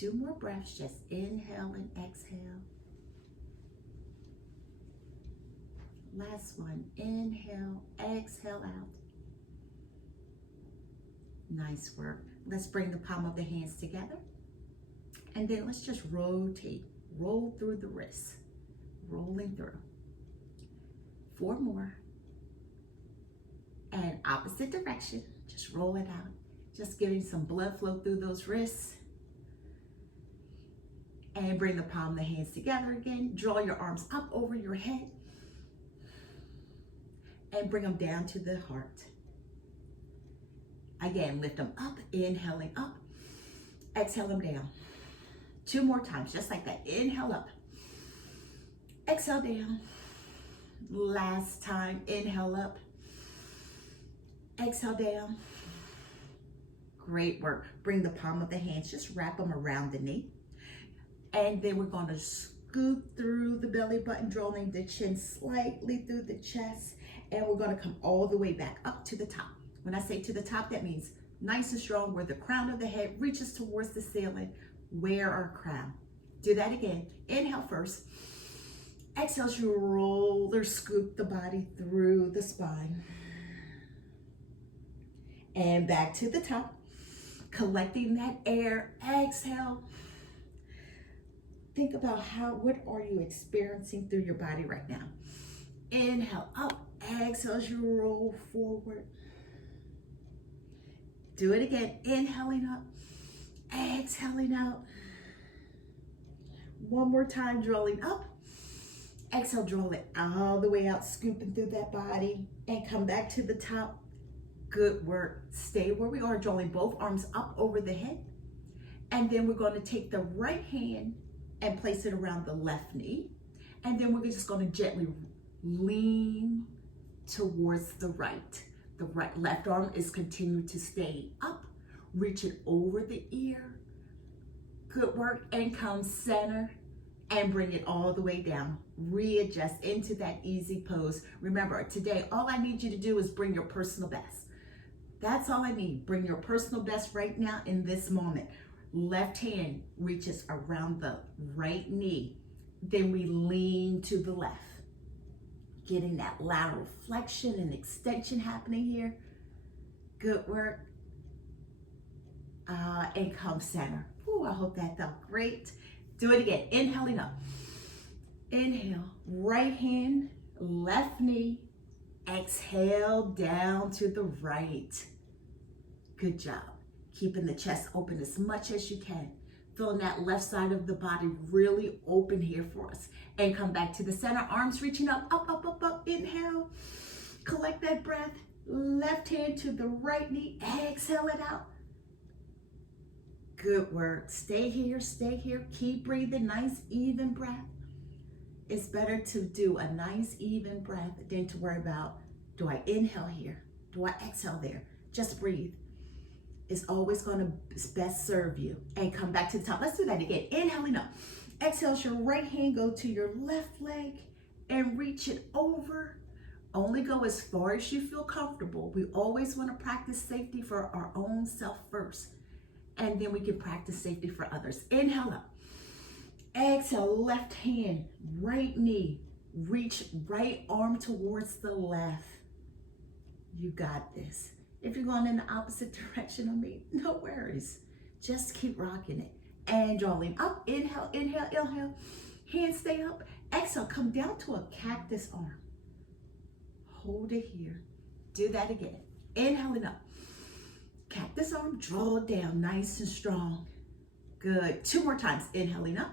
2 more breaths. Just inhale and exhale. Last one. Inhale, exhale out. Nice work. Let's bring the palm of the hands together. And then let's just rotate. Roll through the wrists. Rolling through. 4 more. And opposite direction. Just roll it out. Just getting some blood flow through those wrists. And bring the palm of the hands together again. Draw your arms up over your head. And bring them down to the heart. Again, lift them up, inhaling up. Exhale them down. 2 more times, just like that. Inhale up. Exhale down. Last time, inhale up. Exhale down. Great work. Bring the palm of the hands, just wrap them around the knee. And then we're going to scoop through the belly button, drawing the chin slightly through the chest. And we're going to come all the way back up to the top. When I say to the top, that means nice and strong where the crown of the head reaches towards the ceiling. Wear our crown. Do that again. Inhale first. Exhale as you roll or scoop the body through the spine. And back to the top. Collecting that air. Exhale. Think about what are you experiencing through your body right now. Inhale up. Exhale as you roll forward. Do it again. Inhaling up. Exhaling out. One more time, drawing up. Exhale, draw it all the way out, scooping through that body. And come back to the top. Good work. Stay where we are, drawing both arms up over the head. And then we're going to take the right hand and place it around the left knee. And then we're just going to gently lean towards the right. The left arm is continuing to stay up. Reach it over the ear. Good work. And come center and bring it all the way down. Readjust into that easy pose. Remember, today, all I need you to do is bring your personal best. That's all I need. Bring your personal best right now in this moment. Left hand reaches around the right knee. Then we lean to the left. Getting that lateral flexion and extension happening here. Good work. And come center. Ooh, I hope that felt great. Do it again. Inhaling up. Inhale. Right hand, left knee. Exhale down to the right. Good job. Keeping the chest open as much as you can. Feeling that left side of the body really open here for us. And come back to the center. Arms reaching up, up, up, up, up. Inhale. Collect that breath. Left hand to the right knee. Exhale it out. Good work. Stay here, stay here. Keep breathing. Nice, even breath. It's better to do a nice, even breath than to worry about, do I inhale here? Do I exhale there? Just breathe. It's always going to best serve you. And come back to the top. Let's do that again. Inhaling up. Exhale, your right hand go to your left leg and reach it over. Only go as far as you feel comfortable. We always want to practice safety for our own self first. And then we can practice safety for others. Inhale up. Exhale, left hand, right knee. Reach right arm towards the left. You got this. If you're going in the opposite direction of me, no worries. Just keep rocking it. And drawing up. Inhale, inhale, inhale. Hands stay up. Exhale, come down to a cactus arm. Hold it here. Do that again. Inhaling up. Cactus arm, draw it down nice and strong. Good. 2 more times. Inhaling up.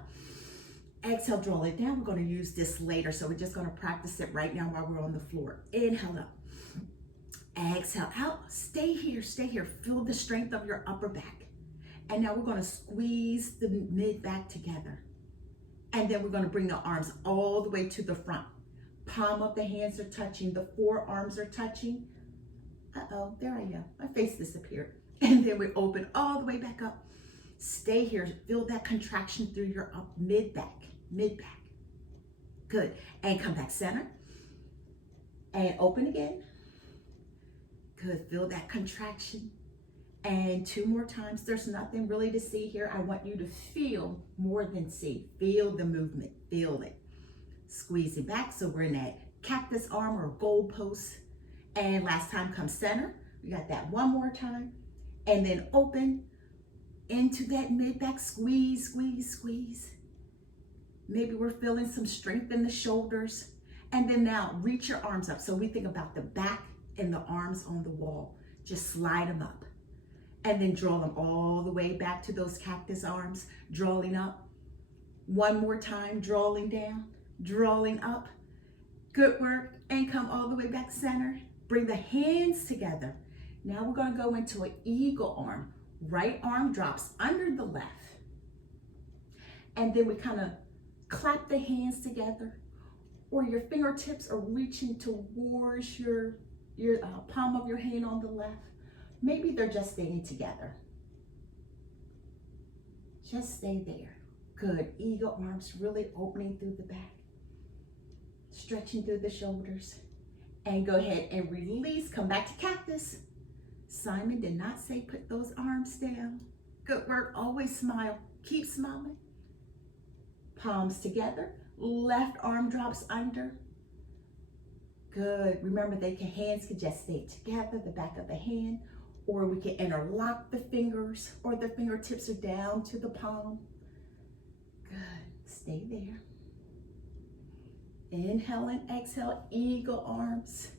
Exhale, draw it down. We're going to use this later, so we're just going to practice it right now while we're on the floor. Inhale up. Exhale out. Stay here, stay here. Feel the strength of your upper back. And now we're going to squeeze the mid back together. And then we're going to bring the arms all the way to the front. Palm of the hands are touching. The forearms are touching. Uh-oh, there I am. My face disappeared. And then we open all the way back up. Stay here. Feel that contraction through your up mid back. Good. And come back center. And open again. Good. Feel that contraction. And 2 more times. There's nothing really to see here. I want you to feel more than see. Feel the movement, feel it. Squeeze it back, so we're in that cactus arm or goalpost. And last time, come center. We got that one more time. And then open into that mid back, squeeze, squeeze, squeeze. Maybe we're feeling some strength in the shoulders. And then now reach your arms up. So we think about the back and the arms on the wall. Just slide them up. And then draw them all the way back to those cactus arms, drawing up. One more time, drawing down, drawing up. Good work. And come all the way back center. Bring the hands together. Now we're going to go into an eagle arm. Right arm drops under the left. And then we kind of clap the hands together, or your fingertips are reaching towards your palm of your hand on the left. Maybe they're just staying together. Just stay there. Good. Eagle arms really opening through the back, stretching through the shoulders. And go ahead and release. Come back to cactus. Simon did not say put those arms down. Good work. Always smile. Keep smiling. Palms together. Left arm drops under. Good. Remember, hands can just stay together, the back of the hand, or we can interlock the fingers, or the fingertips are down to the palm. Good. Stay there. Inhale and exhale, eagle arms.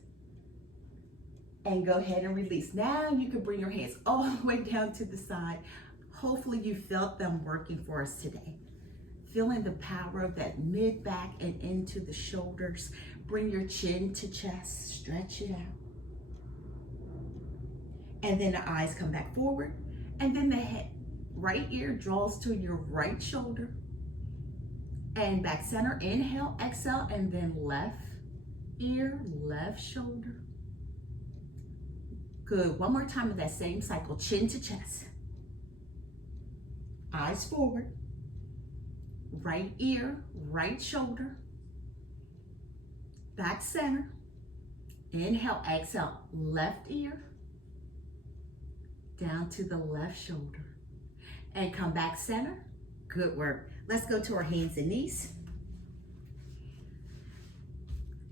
And go ahead and release. Now you can bring your hands all the way down to the side. Hopefully you felt them working for us today. Feeling the power of that mid back and into the shoulders. Bring your chin to chest, stretch it out. And then the eyes come back forward. And then the head, right ear draws to your right shoulder. And back center, inhale, exhale, and then left ear, left shoulder. Good. One more time with that same cycle, chin to chest. Eyes forward. Right ear, right shoulder. Back center. Inhale, exhale, left ear. Down to the left shoulder. And come back center. Good work. Let's go to our hands and knees.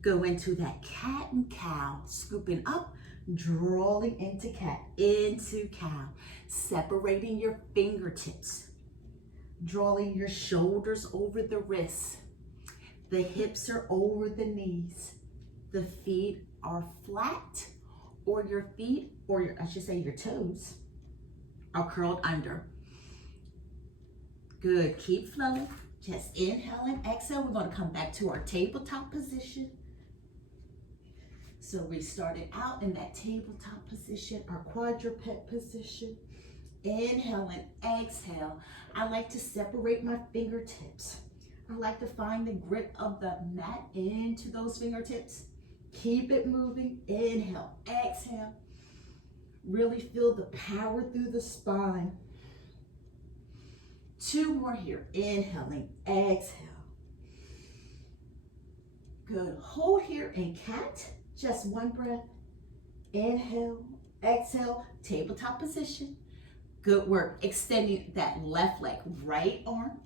Go into that cat and cow, scooping up, drawing into cat, into cow, separating your fingertips, drawing your shoulders over the wrists, the hips are over the knees, the feet are flat, or your feet, or your toes are curled under. Good, keep flowing. Just inhale and exhale. We're going to come back to our tabletop position. So we started out in that tabletop position, our quadruped position. Inhale and exhale. I like to separate my fingertips. I like to find the grip of the mat into those fingertips. Keep it moving. Inhale, exhale. Really feel the power through the spine. 2 more here. Inhaling, exhale. Good. Hold here in cat. Just 1 breath. Inhale, exhale, tabletop position. Good work. Extending that left leg, right arm.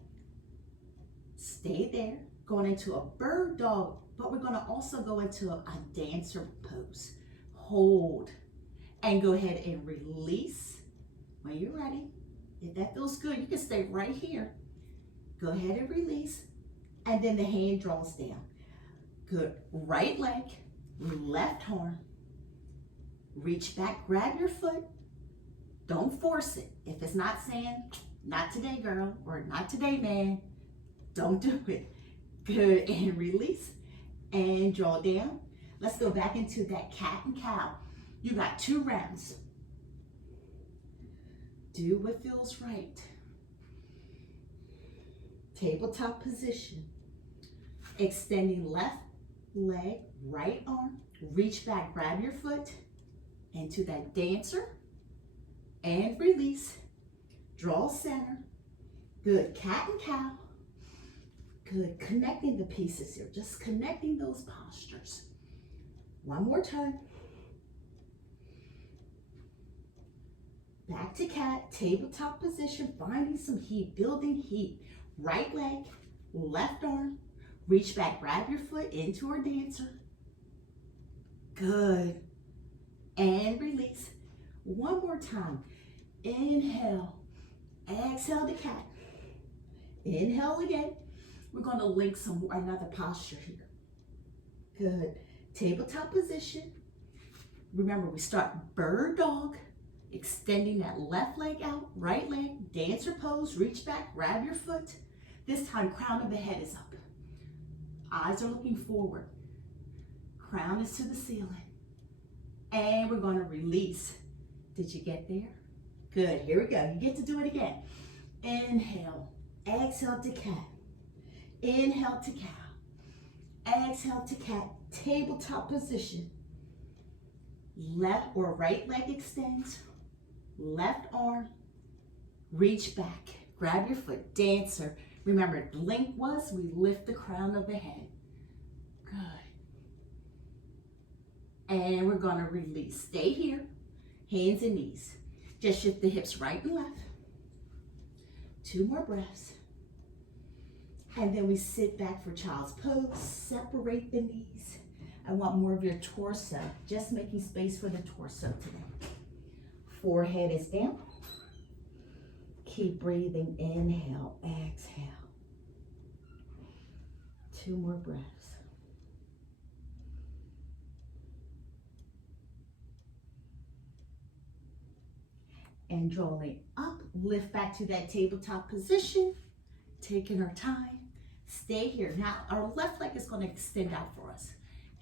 Stay there. Going into a bird dog, but we're going to also go into a dancer pose. Hold. And go ahead and release when you're ready. If that feels good, you can stay right here. Go ahead and release. And then the hand draws down. Good. Right leg, left arm. Reach back, grab your foot. Don't force it. If it's not saying, not today, girl, or not today, man, don't do it. Good. And release. And draw down. Let's go back into that cat and cow. You got 2 rounds. Do what feels right. Tabletop position. Extending left leg, right arm. Reach back, grab your foot into that dancer. And release. Draw center. Good. Cat and cow. Good. Connecting the pieces here. Just connecting those postures. 1 more time. Back to cat, tabletop position, finding some heat, building heat. Right leg, left arm, reach back, grab your foot into our dancer. Good. And release. One more time. Inhale, exhale to cat. Inhale again. We're going to link another posture here. Good. Tabletop position. Remember, we start bird dog, extending that left leg out, right leg, dancer pose, reach back, grab your foot. This time, crown of the head is up. Eyes are looking forward. Crown is to the ceiling. And we're going to release. Did you get there? Good. Here we go. You get to do it again. Inhale. Exhale to cat. Inhale to cow. Exhale to cat. Tabletop position. Left or right leg extends. Left arm. Reach back. Grab your foot. Dancer. Remember, link was we lift the crown of the head. Good. And we're going to release. Stay here. Hands and knees. Just shift the hips right and left. 2 more breaths. And then we sit back for child's pose. Separate the knees. I want more of your torso. Just making space for the torso today. Forehead is down. Keep breathing. Inhale, exhale. 2 more breaths. And drawing up, lift back to that tabletop position. Taking our time. Stay here. Now, our left leg is going to extend out for us.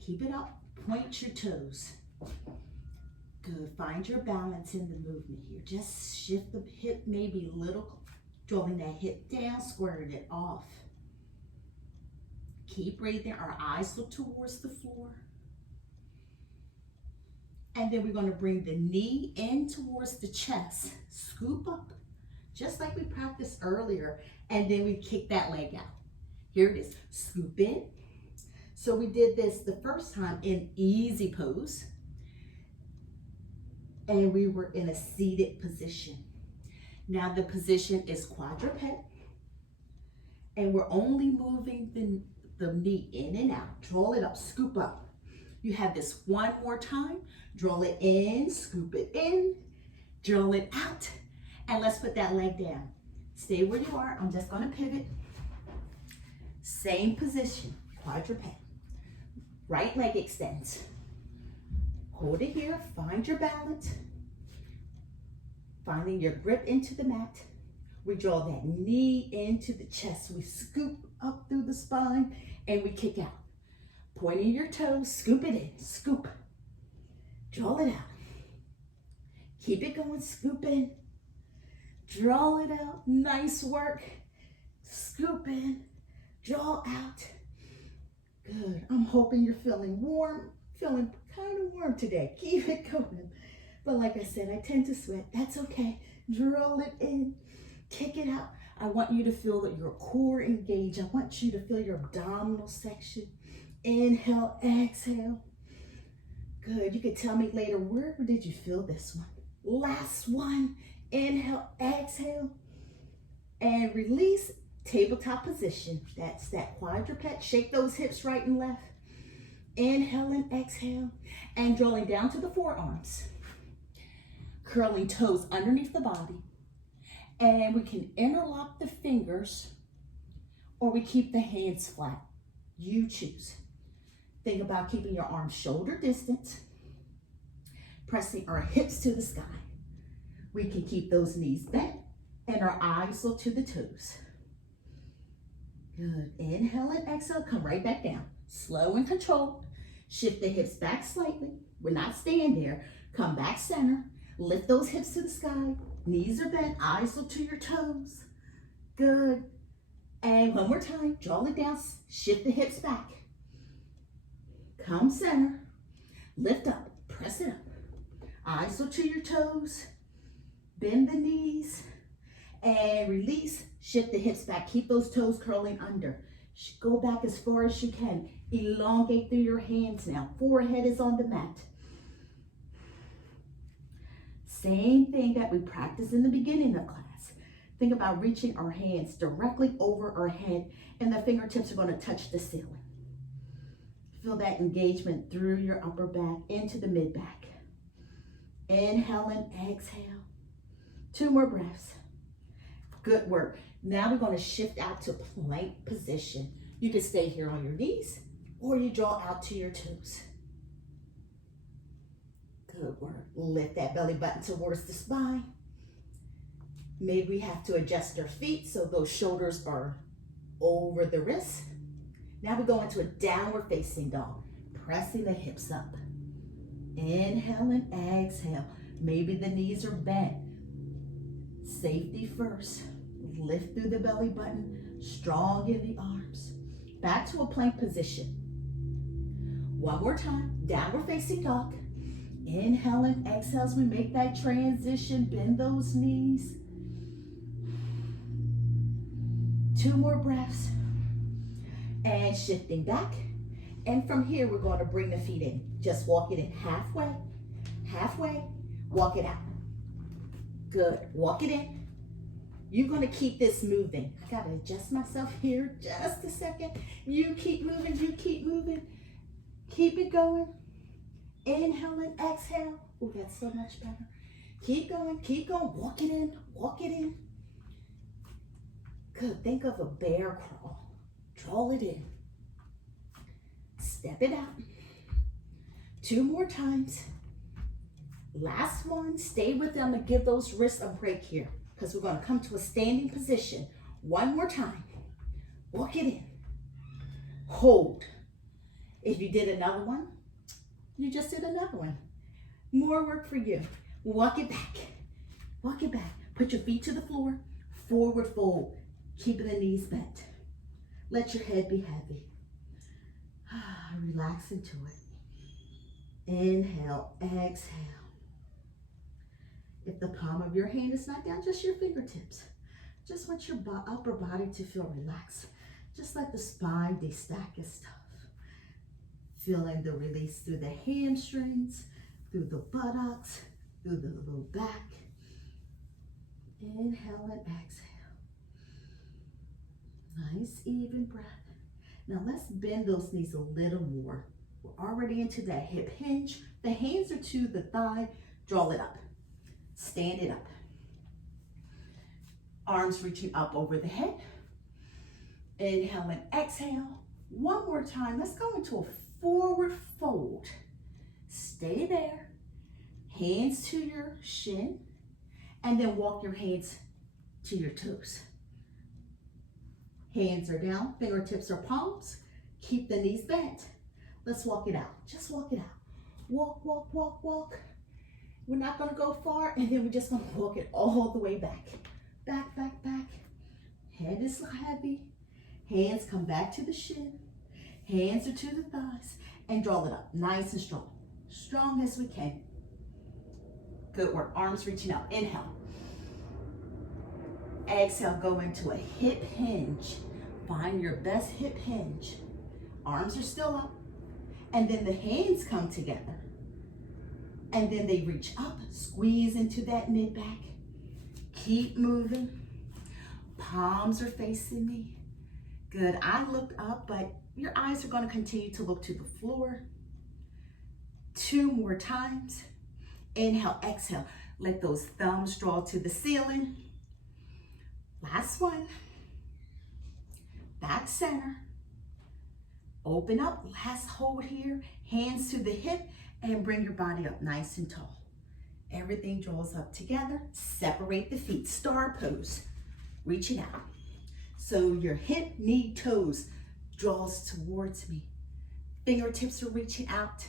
Keep it up. Point your toes. Good. Find your balance in the movement here. Just shift the hip maybe a little. Drawing that hip down, squaring it off. Keep breathing. Our eyes look towards the floor. And then we're going to bring the knee in towards the chest. Scoop up, just like we practiced earlier. And then we kick that leg out. Here it is. Scoop in. So we did this the first time in easy pose. And we were in a seated position. Now the position is quadruped. And we're only moving the knee in and out. Draw it up, scoop up. You have this one more time. Draw it in, scoop it in, draw it out. And let's put that leg down. Stay where you are. I'm just going to pivot. Same position, quadruped. Right leg extends. Hold it here. Find your balance. Finding your grip into the mat. We draw that knee into the chest. We scoop up through the spine and we kick out. Pointing your toes, scoop it in, scoop. Draw it out. Keep it going, scoop in. Draw it out. Nice work. Scoop in. Draw out. Good. I'm hoping you're feeling warm. Feeling kind of warm today. Keep it going. But like I said, I tend to sweat. That's okay. Draw it in. Kick it out. I want you to feel that your core engaged. I want you to feel your abdominal section. Inhale, exhale. Good. You can tell me later, where did you feel this one? Last one. Inhale, exhale. And release. Tabletop position. That's that quadruped. Shake those hips right and left. Inhale and exhale. And drawing down to the forearms. Curling toes underneath the body. And we can interlock the fingers or we keep the hands flat. You choose. Think about keeping your arms shoulder distance, pressing our hips to the sky. We can keep those knees bent and our eyes look to the toes. Good. Inhale and exhale. Come right back down. Slow and controlled. Shift the hips back slightly. We're not staying there. Come back center. Lift those hips to the sky. Knees are bent. Eyes look to your toes. Good. And one more time. Draw it down. Shift the hips back. Come center. Lift up. Press it up. Eyes look to your toes. Bend the knees. And release. Shift the hips back. Keep those toes curling under. Go back as far as you can. Elongate through your hands now. Forehead is on the mat. Same thing that we practiced in the beginning of class. Think about reaching our hands directly over our head and the fingertips are going to touch the ceiling. Feel that engagement through your upper back into the mid back. Inhale and exhale. 2 more breaths. Good work. Now we're going to shift out to plank position. You can stay here on your knees or you draw out to your toes. Good work. Lift that belly button towards the spine. Maybe we have to adjust our feet so those shoulders are over the wrists. Now we go into a downward facing dog, pressing the hips up. Inhale and exhale. Maybe the knees are bent. Safety first. Lift through the belly button, strong in the arms. Back to a plank position. One more time, downward facing dog. Inhale and exhale as we make that transition. Bend those knees. 2 more breaths. And shifting back. And from here, we're going to bring the feet in. Just walk it in halfway, halfway, walk it out. Good, walk it in. You're going to keep this moving. I got to adjust myself here just a second. You keep moving, you keep moving. Keep it going. Inhale and exhale. Oh, that's so much better. Keep going, walk it in, walk it in. Good, think of a bear crawl. Draw it in. Step it out. 2 more times. Last one. Stay with them and give those wrists a break here because we're going to come to a standing position. 1 more time. Walk it in. Hold. If you did another one, you just did another one. More work for you. Walk it back. Walk it back. Put your feet to the floor. Forward fold. Keeping the knees bent. Let your head be heavy. Relax into it. Inhale, exhale. If the palm of your hand is not down, just your fingertips. Just want your upper body to feel relaxed. Just let the spine de-stack its tough. Feeling the release through the hamstrings, through the buttocks, through the low back. Inhale and exhale. Nice even breath. Now let's bend those knees a little more. We're already into that hip hinge. The hands are to the thigh. Draw it up. Stand it up. Arms reaching up over the head. Inhale and exhale. 1 more time. Let's go into a forward fold. Stay there. Hands to your shin. And then walk your hands to your toes. Hands are down, fingertips are palms. Keep the knees bent. Let's walk it out. Just walk it out. Walk, walk, walk, walk. We're not going to go far, and then we're just going to walk it all the way back. Back, back, back. Head is heavy. Hands come back to the shin. Hands are to the thighs. And draw it up. Nice and strong. Strong as we can. Good work. Arms reaching out. Inhale. Exhale, go into a hip hinge. Find your best hip hinge. Arms are still up. And then the hands come together. And then they reach up, squeeze into that mid back. Keep moving. Palms are facing me. Good. I looked up, but your eyes are going to continue to look to the floor. 2 more times. Inhale, exhale. Let those thumbs draw to the ceiling. Last one. Back center. Open up. Last hold here. Hands to the hip and bring your body up nice and tall. Everything draws up together. Separate the feet. Star pose. Reach it out. So your hip, knee, toes draws towards me. Fingertips are reaching out.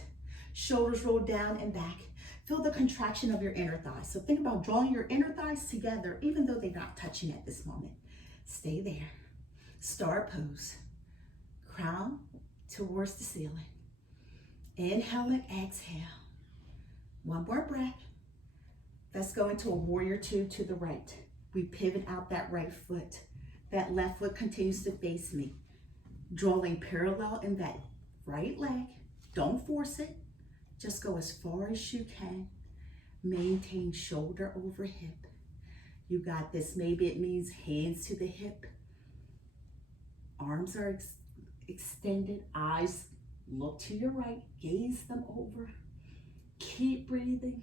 Shoulders roll down and back. Feel the contraction of your inner thighs. So think about drawing your inner thighs together, even though they're not touching at this moment. Stay there. Star pose. Crown towards the ceiling. Inhale and exhale. 1 more breath. Let's go into a warrior 2 to the right. We pivot out that right foot. That left foot continues to face me. Drawing parallel in that right leg. Don't force it. Just go as far as you can. Maintain shoulder over hip. You got this. Maybe it means hands to the hip. Arms are extended. Eyes look to your right. Gaze them over. Keep breathing.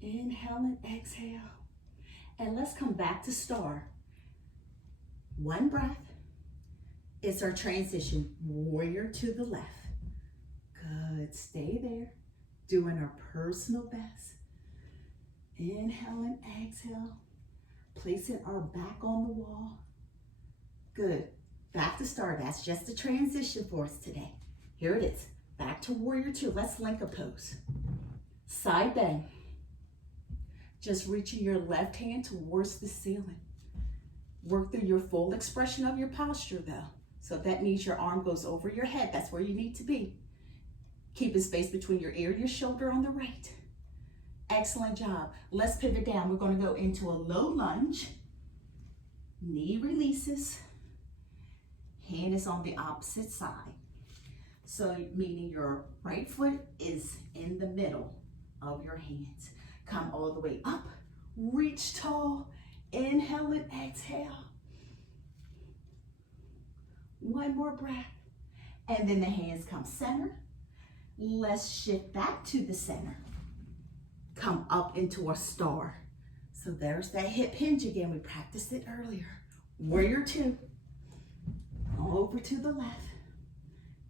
Inhale and exhale. And let's come back to star. One breath. It's our transition. Warrior to the left. Good. Stay there. Doing our personal best. Inhale and exhale. Placing our back on the wall. Good. Back to star. That's just a transition for us today. Here it is. Back to warrior two. Let's link a pose. Side bend. Just reaching your left hand towards the ceiling. Work through your full expression of your posture though. So that means your arm goes over your head. That's where you need to be. Keep a space between your ear and your shoulder on the right. Excellent job. Let's pivot down. We're going to go into a low lunge. Knee releases. Hand is on the opposite side. So meaning your right foot is in the middle of your hands. Come all the way up. Reach tall. Inhale and exhale. One more breath. And then the hands come center. Let's shift back to the center. Come up into a star. So there's that hip hinge again. We practiced it earlier. Warrior two. Over to the left.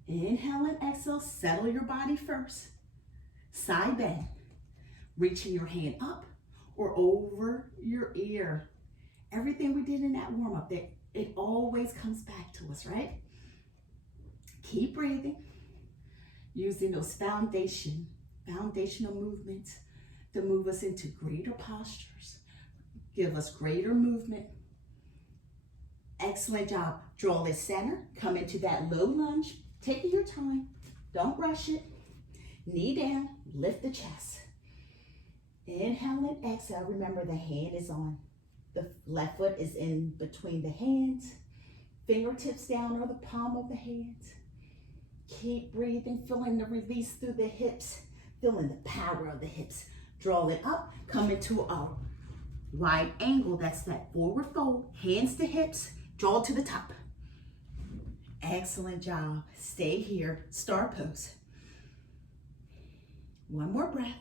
Inhale and exhale. Settle your body first. Side bend. Reaching your hand up or over your ear. Everything we did in that warm-up, it always comes back to us, right? Keep breathing. Using those foundational movements to move us into greater postures, give us greater movement. Excellent job. Draw the center, come into that low lunge, taking your time, don't rush it. Knee down, lift the chest. Inhale and exhale. Remember the hand is on, the left foot is in between the hands, fingertips down or the palm of the hands. Keep breathing, feeling the release through the hips, feeling the power of the hips. Draw it up, come into a wide angle. That's that forward fold, hands to hips, draw to the top. Excellent job. Stay here, star pose. One more breath.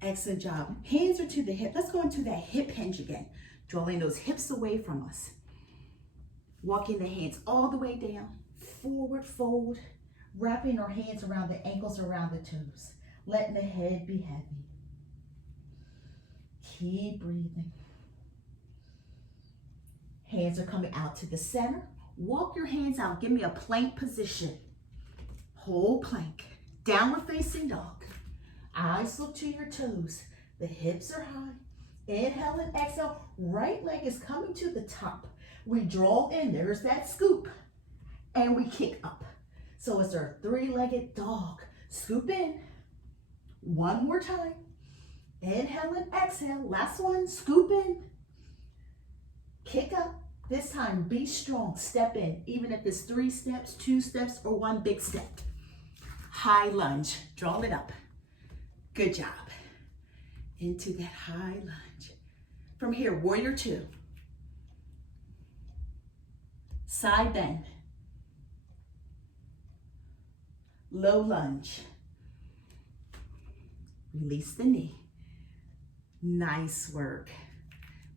Excellent job. Hands are to the hip. Let's go into that hip hinge again. Drawing those hips away from us. Walking the hands all the way down. Forward fold, wrapping our hands around the ankles, around the toes, letting the head be heavy. Keep breathing. Hands are coming out to the center. Walk your hands out. Give me a plank position. Whole plank. Downward facing dog. Eyes look to your toes. The hips are high. Inhale and exhale. Right leg is coming to the top. We draw in. There's that scoop. And we kick up. So it's our three-legged dog. Scoop in. One more time. Inhale and exhale. Last one. Scoop in. Kick up. This time, be strong. Step in. Even if it's 3 steps, 2 steps, or 1 big step. High lunge. Draw it up. Good job. Into that high lunge. From here, warrior two. Side bend. Low lunge. Release the knee. Nice work.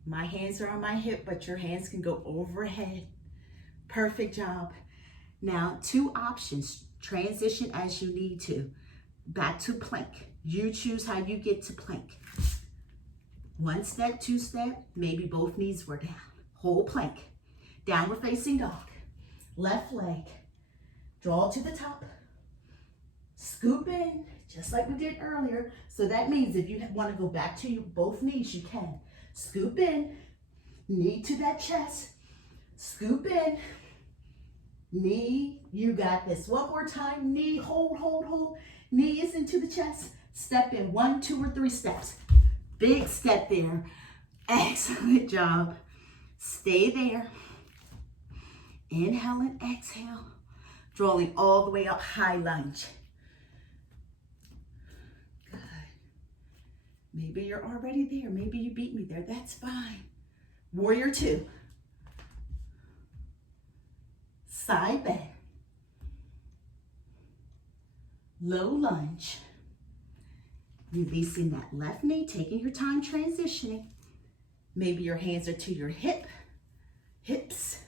My hands are on my hip, but your hands can go overhead. Perfect job. Now, 2 options. Transition as you need to. Back to plank. You choose how you get to plank. 1 step, 2 step, maybe both knees were down. Whole plank. Downward facing dog. Left leg. Draw to the top. Scoop in, just like we did earlier. So that means if you want to go back to your both knees, you can. Scoop in, knee to that chest. Scoop in, knee, you got this. One more time, knee, hold, hold, hold. Knee is into the chest. Step in 1, 2, or 3 steps. Big step there. Excellent job. Stay there. Inhale and exhale. Drawing all the way up, high lunge. Maybe you're already there. Maybe you beat me there. That's fine. Warrior two. Side bend. Low lunge. Releasing that left knee, taking your time transitioning. Maybe your hands are to your hips,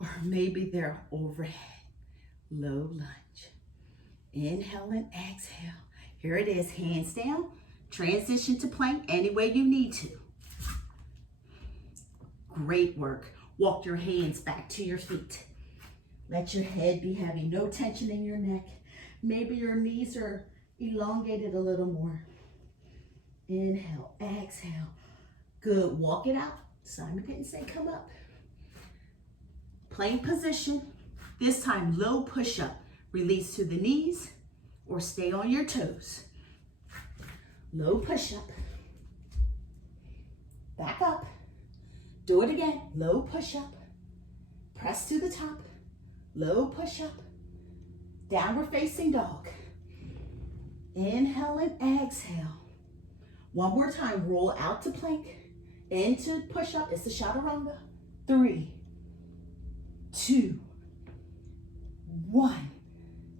or maybe they're overhead. Low lunge. Inhale and exhale. Here it is, hands down. Transition to plank any way you need to. Great work. Walk your hands back to your feet. Let your head be heavy, no tension in your neck. Maybe your knees are elongated a little more. Inhale, exhale. Good, walk it out. Simon didn't say come up. Plank position. This time, low push-up. Release to the knees or stay on your toes. Low push-up. Back up. Do it again. Low push-up. Press to the top. Low push-up. Downward facing dog. Inhale and exhale. One more time. Roll out to plank. Into push-up. It's the Chaturanga. 3, 2, 1.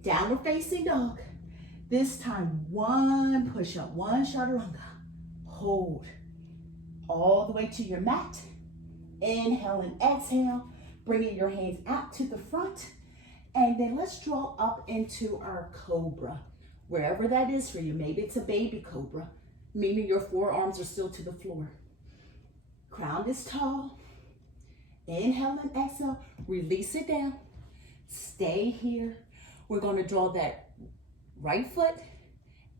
Downward facing dog. This time, one push-up, one Chaturanga. Hold all the way to your mat. Inhale and exhale. Bringing your hands out to the front. And then let's draw up into our Cobra. Wherever that is for you. Maybe it's a baby Cobra, meaning your forearms are still to the floor. Crown is tall. Inhale and exhale. Release it down. Stay here. We're going to draw that right foot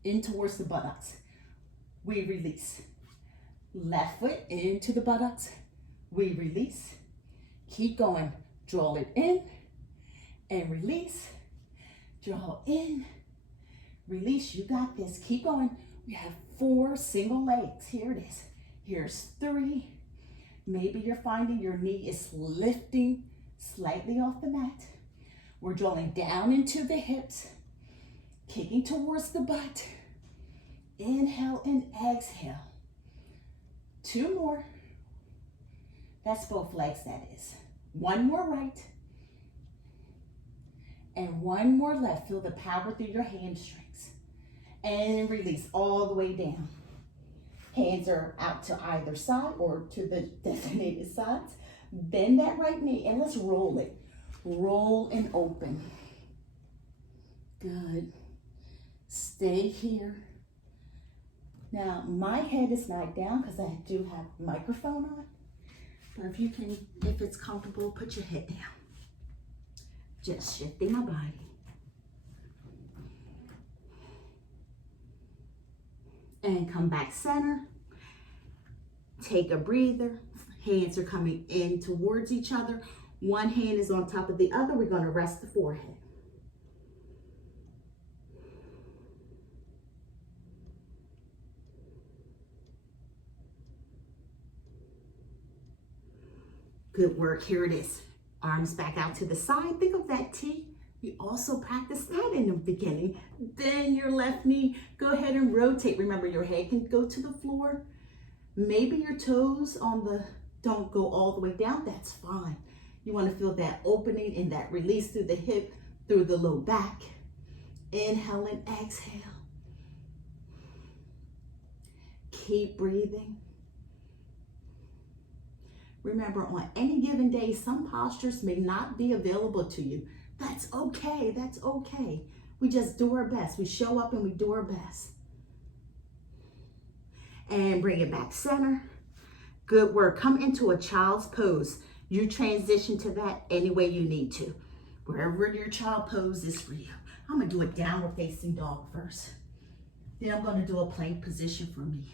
in towards the buttocks. We release. Left foot into the buttocks. We release. Keep going. Draw it in and release. Draw in. Release. You got this. Keep going. We have 4 single legs. Here it is. Here's 3. Maybe you're finding your knee is lifting slightly off the mat. We're drawing down into the hips, kicking towards the butt. Inhale and exhale. 2 more. That's both legs, that is. 1 more right. And 1 more left. Feel the power through your hamstrings. And release all the way down. Hands are out to either side or to the designated sides. Bend that right knee and let's roll it. Roll and open. Good. Stay here. Now, my head is not down because I do have a microphone on. But if it's comfortable, put your head down. Just shifting my body. And come back center. Take a breather. Hands are coming in towards each other. One hand is on top of the other. We're going to rest the forehead. Good work. Here it is. Arms back out to the side. Think of that T. We also practiced that in the beginning. Then your left knee, go ahead and rotate. Remember, your head can go to the floor. Maybe your toes don't go all the way down. That's fine. You want to feel that opening and that release through the hip, through the low back. Inhale and exhale. Keep breathing. Remember, on any given day, some postures may not be available to you. That's okay. That's okay. We just do our best. We show up and we do our best. And bring it back center. Good work. Come into a child's pose. You transition to that any way you need to. Wherever your child pose is for you. I'm going to do a downward facing dog first. Then I'm going to do a plank position for me.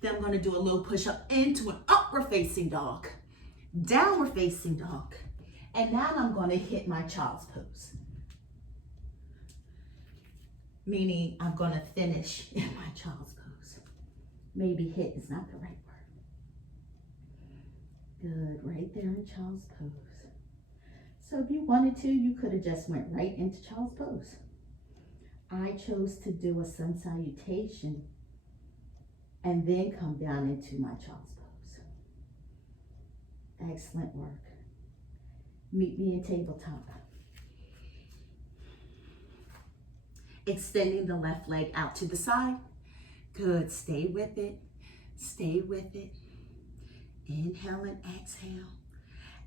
Then I'm going to do a low push up into an upward facing dog. Downward facing dog. And now I'm going to hit my child's pose. Meaning I'm going to finish in my child's pose. Maybe hit is not the right word. Good, right there in child's pose. So if you wanted to, you could have just went right into child's pose. I chose to do a sun salutation and then come down into my child's pose. Excellent work. Meet me in tabletop. Extending the left leg out to the side. Good, stay with it. Stay with it. Inhale and exhale.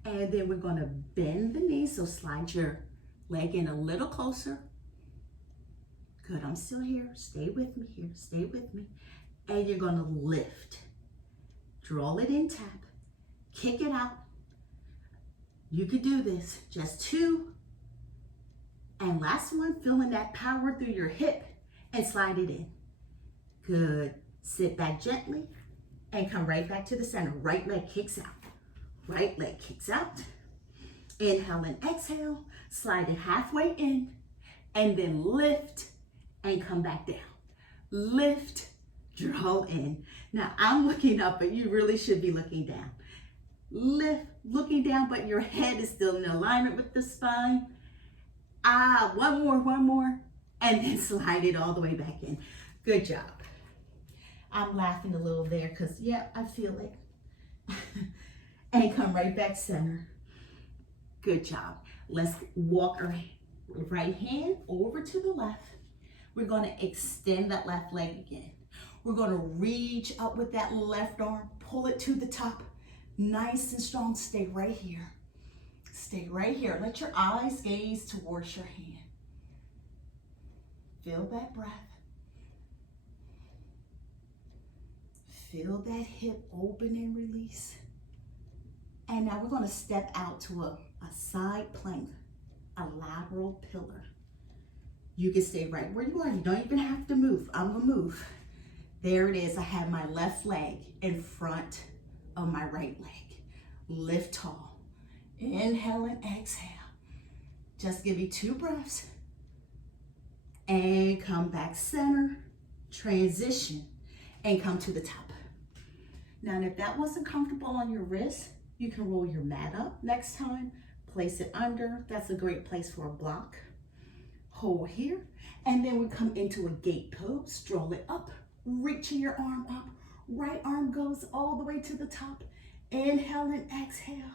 And then we're gonna bend the knees, so slide your leg in a little closer. Good, I'm still here. Stay with me here, stay with me. And you're gonna lift. Draw it in, tap. Kick it out. You could do this, just 2. And last one, feeling that power through your hip and slide it in. Good, sit back gently and come right back to the center. Right leg kicks out, right leg kicks out. Inhale and exhale, slide it halfway in and then lift and come back down. Lift, draw in. Now I'm looking up, but you really should be looking down. Lift, looking down, but your head is still in alignment with the spine. One more, and then slide it all the way back in. Good job. I'm laughing a little there because, yeah, I feel it. And come right back center. Good job. Let's walk our right hand over to the left. We're going to extend that left leg again. We're going to reach up with that left arm, pull it to the top. Nice and strong. Stay right here. Stay right here. Let your eyes gaze towards your hand. Feel that breath. Feel that hip open and release. And now we're going to step out to a side plank, a lateral pillar. You can stay right where you are. You don't even have to move. I'm going to move. There it is. I have my left leg in front of my right leg. Lift tall. Inhale and exhale. Just give me 2 breaths. And come back center. Transition. And come to the top. Now, if that wasn't comfortable on your wrist, you can roll your mat up next time. Place it under. That's a great place for a block. Hold here. And then we come into a gate pose. Stroll it up. Reaching your arm up. Right arm goes all the way to the top. Inhale and exhale.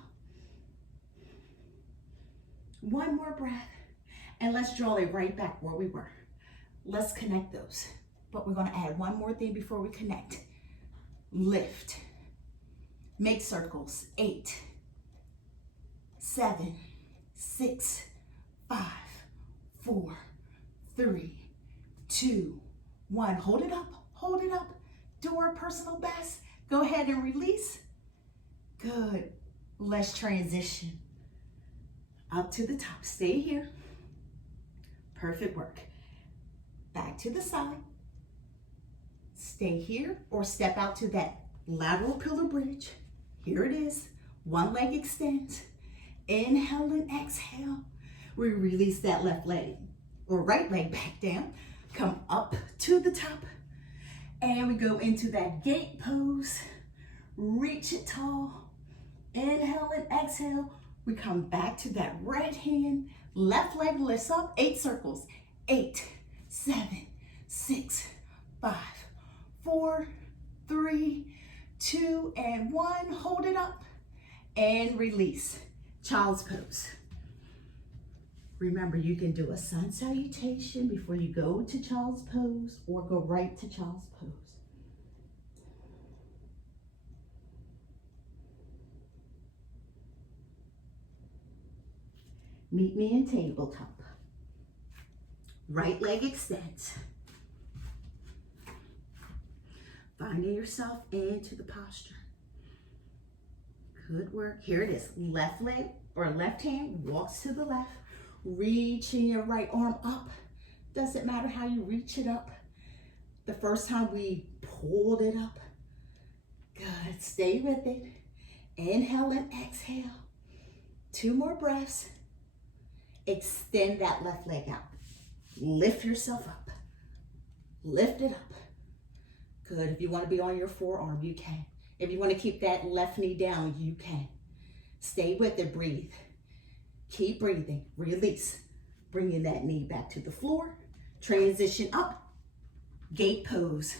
One more breath. And let's draw it right back where we were. Let's connect those. But we're going to add one more thing before we connect. Lift. Make circles. 8, 7, 6, 5, 4, 3, 2, 1. Hold it up. Hold it up. Do our personal best. Go ahead and release. Good. Let's transition. Up to the top. Stay here. Perfect work. Back to the side. Stay here or step out to that lateral pillar bridge. Here it is. One leg extends. Inhale and exhale. We release that left leg or right leg back down. Come up to the top. And we go into that gate pose. Reach it tall. Inhale and exhale. We come back to that right hand. Left leg lifts up. 8 circles. 8, 7, 6, 5, 4, 3, 2, and 1. Hold it up and release. Child's pose. Remember, you can do a sun salutation before you go to child's pose or go right to child's pose. Meet me in tabletop. Right leg extends. Finding yourself into the posture. Good work. Here it is. Left leg or left hand walks to the left. Reaching your right arm up. Doesn't matter how you reach it up. The first time we pulled it up. Good. Stay with it. Inhale and exhale. 2 more breaths. Extend that left leg out. Lift yourself up. Lift it up. Good. If you want to be on your forearm, you can. If you want to keep that left knee down, you can. Stay with it. Breathe. Keep breathing. Release. Bringing that knee back to the floor. Transition up. Gate pose.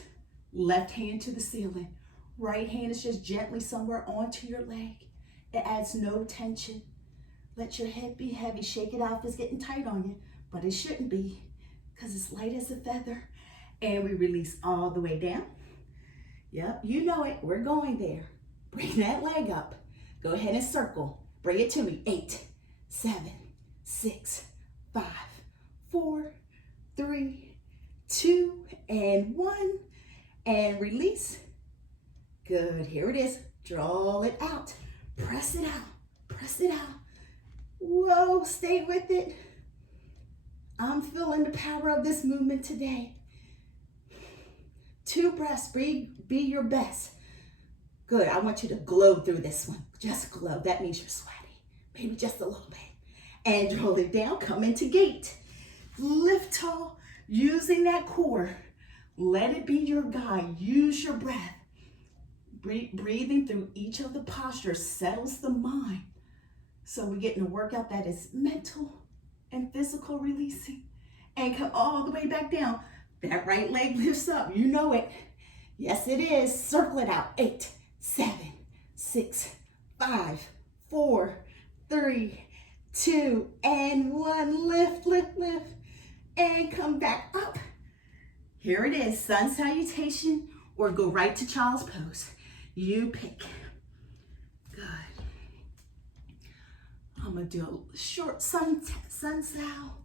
Left hand to the ceiling. Right hand is just gently somewhere onto your leg. It adds no tension. Let your head be heavy. Shake it out if it's getting tight on you, but it shouldn't be because it's light as a feather. And we release all the way down. Yep, you know it. We're going there. Bring that leg up. Go ahead and circle. Bring it to me. 8, 7, 6, 5, 4, 3, 2, and 1. And release. Good. Here it is. Draw it out. Press it out. Press it out. Whoa, stay with it. I'm feeling the power of this movement today. 2 breaths. Be your best. Good. I want you to glow through this one. Just glow. That means you're sweaty. Maybe just a little bit. And draw it down. Come into gate. Lift tall. Using that core. Let it be your guide. Use your breath. Breathing through each of the postures settles the mind. So we're getting a workout that is mental and physical releasing. And come all the way back down. That right leg lifts up. You know it. Yes, it is. Circle it out. 8, 7, 6, 5, 4, 3, 2, and 1. Lift, lift, lift. And come back up. Here it is. Sun salutation or go right to child's pose. You pick. Good. I'm going to do a short sun sal.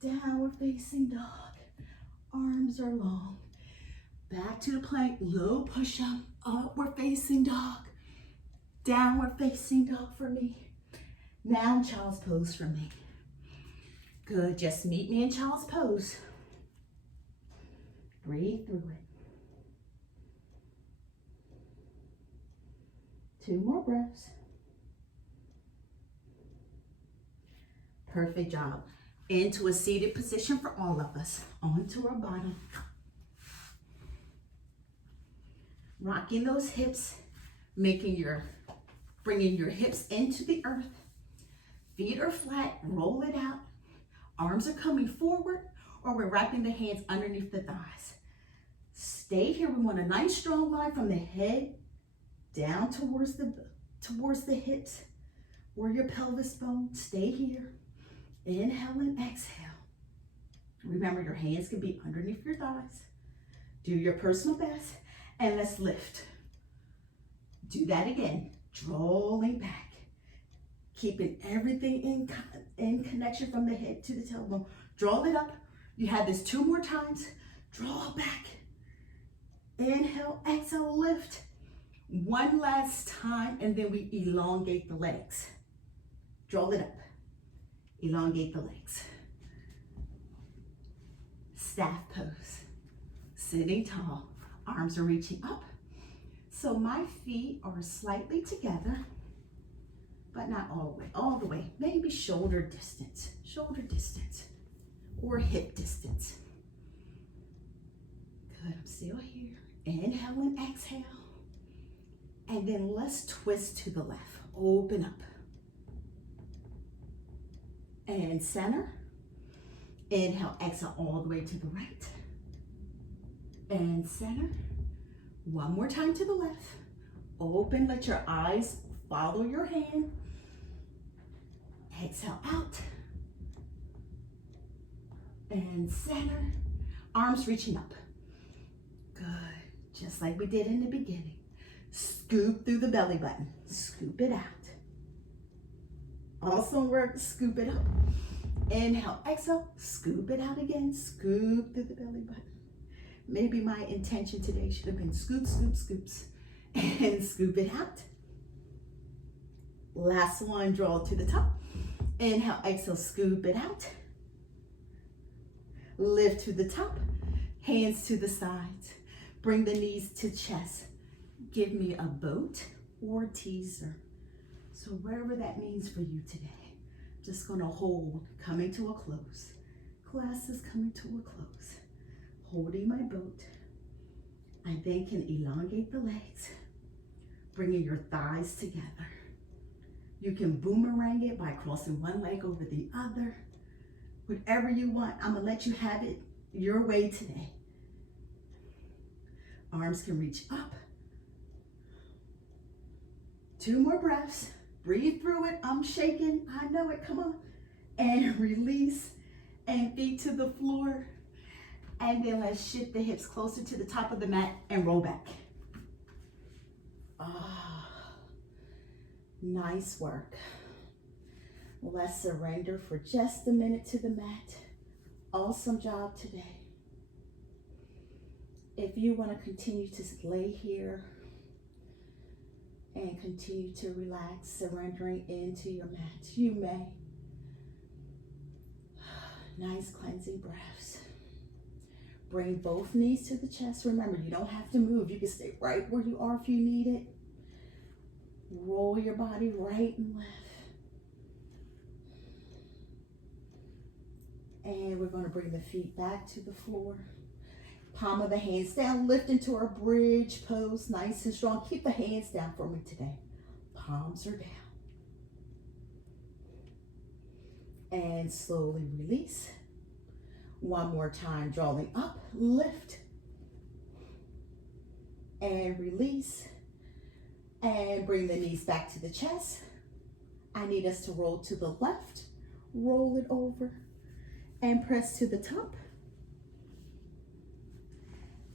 Downward facing dog. Arms are long. Back to the plank. Low push up. Upward facing dog. Downward facing dog for me. Now child's pose for me. Good. Just meet me in child's pose. Breathe through it. 2 more breaths. Perfect job. Into a seated position for all of us. Onto our bottom. Rocking those hips, bringing your hips into the earth. Feet are flat, roll it out. Arms are coming forward, or we're wrapping the hands underneath the thighs. Stay here. We want a nice strong line from the head down towards the hips or your pelvis bone. Stay here. Inhale and exhale. Remember, your hands can be underneath your thighs. Do your personal best, and let's lift. Do that again. Drawing back. Keeping everything in connection from the head to the tailbone. Draw it up. You have this 2 more times. Draw back. Inhale, exhale, lift. 1 last time, and then we elongate the legs. Draw it up. Elongate the legs. Staff pose. Sitting tall. Arms are reaching up. So my feet are slightly together, but not all the way. Maybe shoulder distance, or hip distance. Good, I'm still here. Inhale and exhale. And then let's twist to the left. Open up. And center. Inhale, exhale all the way to the right. And center. 1 more time to the left. Open, let your eyes follow your hand. Exhale out. And center. Arms reaching up. Good. Just like we did in the beginning. Scoop through the belly button. Scoop it out. Awesome work. Scoop it up. Inhale, exhale. Scoop it out again. Scoop through the belly button. Maybe my intention today should have been scoop, scoop, scoops. And scoop it out. Last one, draw to the top. Inhale, exhale, scoop it out. Lift to the top. Hands to the sides. Bring the knees to chest. Give me a boat or teaser. So wherever that means for you today. Just gonna hold, coming to a close. Class is coming to a close. Holding my boat. I then can elongate the legs, bringing your thighs together. You can boomerang it by crossing one leg over the other. Whatever you want, I'm gonna let you have it your way today. Arms can reach up. 2 more breaths. Breathe through it. I'm shaking. I know it. Come on. And release. And feet to the floor. And then let's shift the hips closer to the top of the mat and roll back. Ah, nice work. Let's surrender for just a minute to the mat. Awesome job today. If you want to continue to lay here and continue to relax, surrendering into your mat, you may. Nice cleansing breaths. Bring both knees to the chest. Remember, you don't have to move. You can stay right where you are if you need it. Roll your body right and left. And we're going to bring the feet back to the floor. Palm of the hands down, lift into our bridge pose, nice and strong. Keep the hands down for me today. Palms are down. And slowly release. One more time, drawing up, lift. And release. And bring the knees back to the chest. I need us to roll to the left. Roll it over. And press to the top.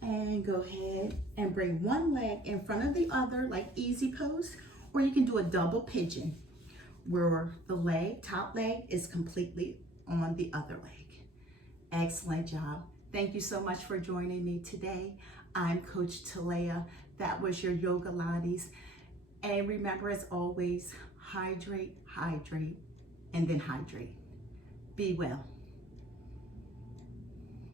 And go ahead and bring one leg in front of the other, like easy pose, or you can do a double pigeon where the leg, top leg, is completely on the other leg. Excellent job. Thank you so much for joining me today. I'm Coach Talea. That was your Yogilates. And remember, as always, hydrate, hydrate, and then hydrate. Be well.